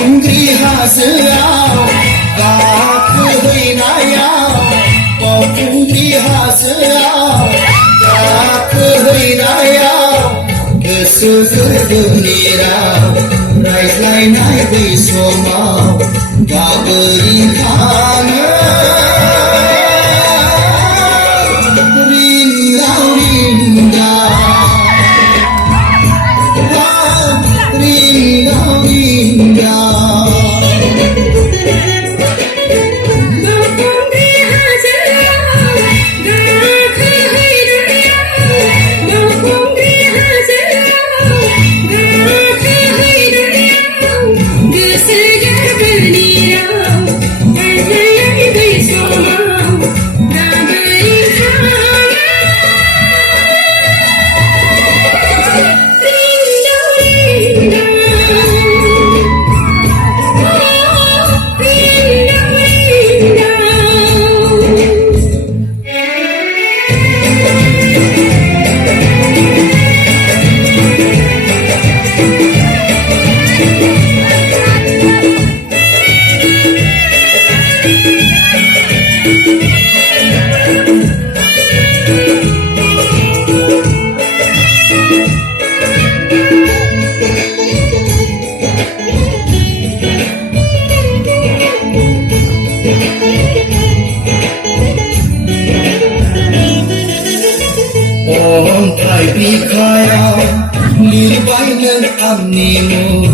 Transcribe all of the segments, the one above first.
बावखुंग्रि हाजोआव गाखोहैनायाव बावखुंग्रि हाजोआव गाखोहैनायाव गोसो गोरबोनि राव रायज्लायनाय बै समाव माबोरै थानो रिंगाव रिंगाव रिंगाव रिंगाव अन्थाइ बिखायाव लिरबाय नों आंनि मुं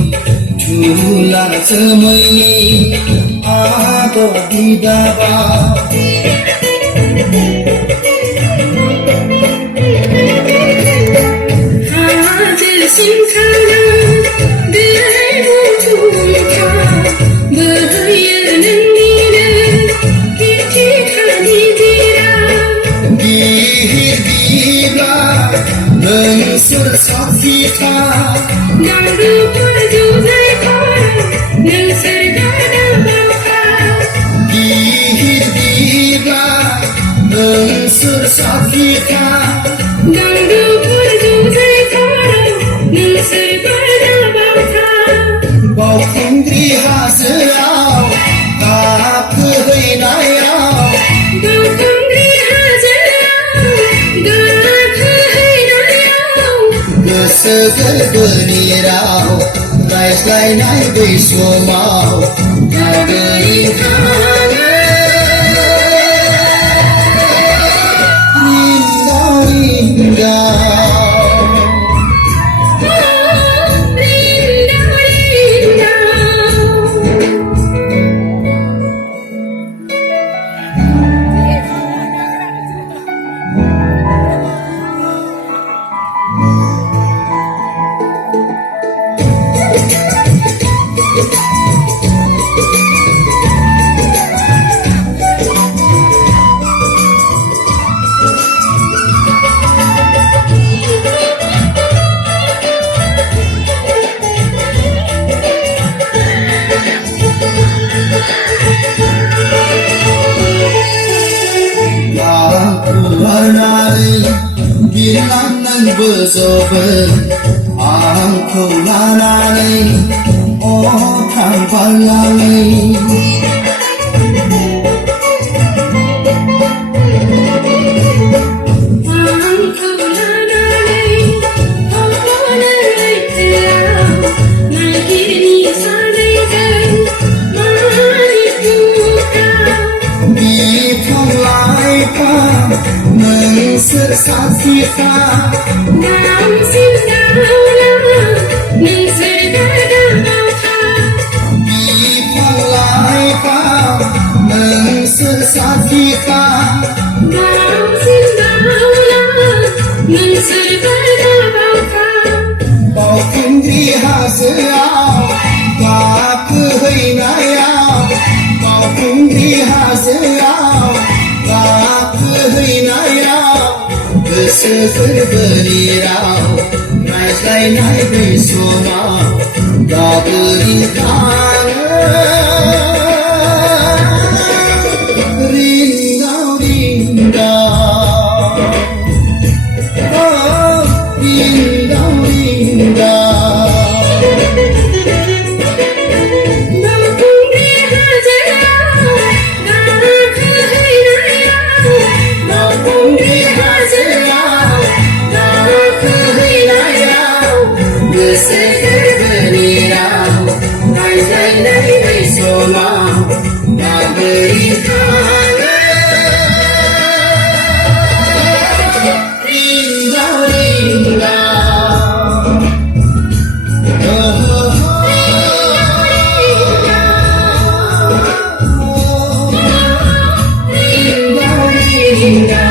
थुला जोमैनि आगर बिदाबाव हाजोसिम थांना बिलाइ बुथुमखा बोहैयो नोंनिनो बिथिखानि नोंसोर साथिखा दावरुफोर जुजाइखा नोंसोर गादाबावखा गिहिर बिबार नोंसोर साथिखा दावरुफोर जुजाइखा नोंसोर गादाबावखा बावखुंग्रि हाजोआव गाखोहैनायाव बावखुंग्रि गोसो गोरबोनि राव रायज्लायनाय बै समाव माबोरै थानो रिंगाव बिरलांनाय बोजबो आंखौ लानानै अख्रां बारलाङै नोंसोर साथिखा दाउसिन दाउला नोंसोर गादाबावखा बिफां लाइफां नोंसोर साथिखा दाउसिन दाउला नोंसोर गादाबावखा बावखुंग्रि हाजोआव गाखोहैनायाव बावखुंग्रि हाजोआव गाखोहैनायाव गोसो गोरबोनि राव रायज्लायनाय बै समाव माबोरै थानो रिंगाव रिंगाव रिंगाव रिंगाव በስፍር በኔራው ናይ ናይ ናይ በይሶማ ናገሪካ Ringa,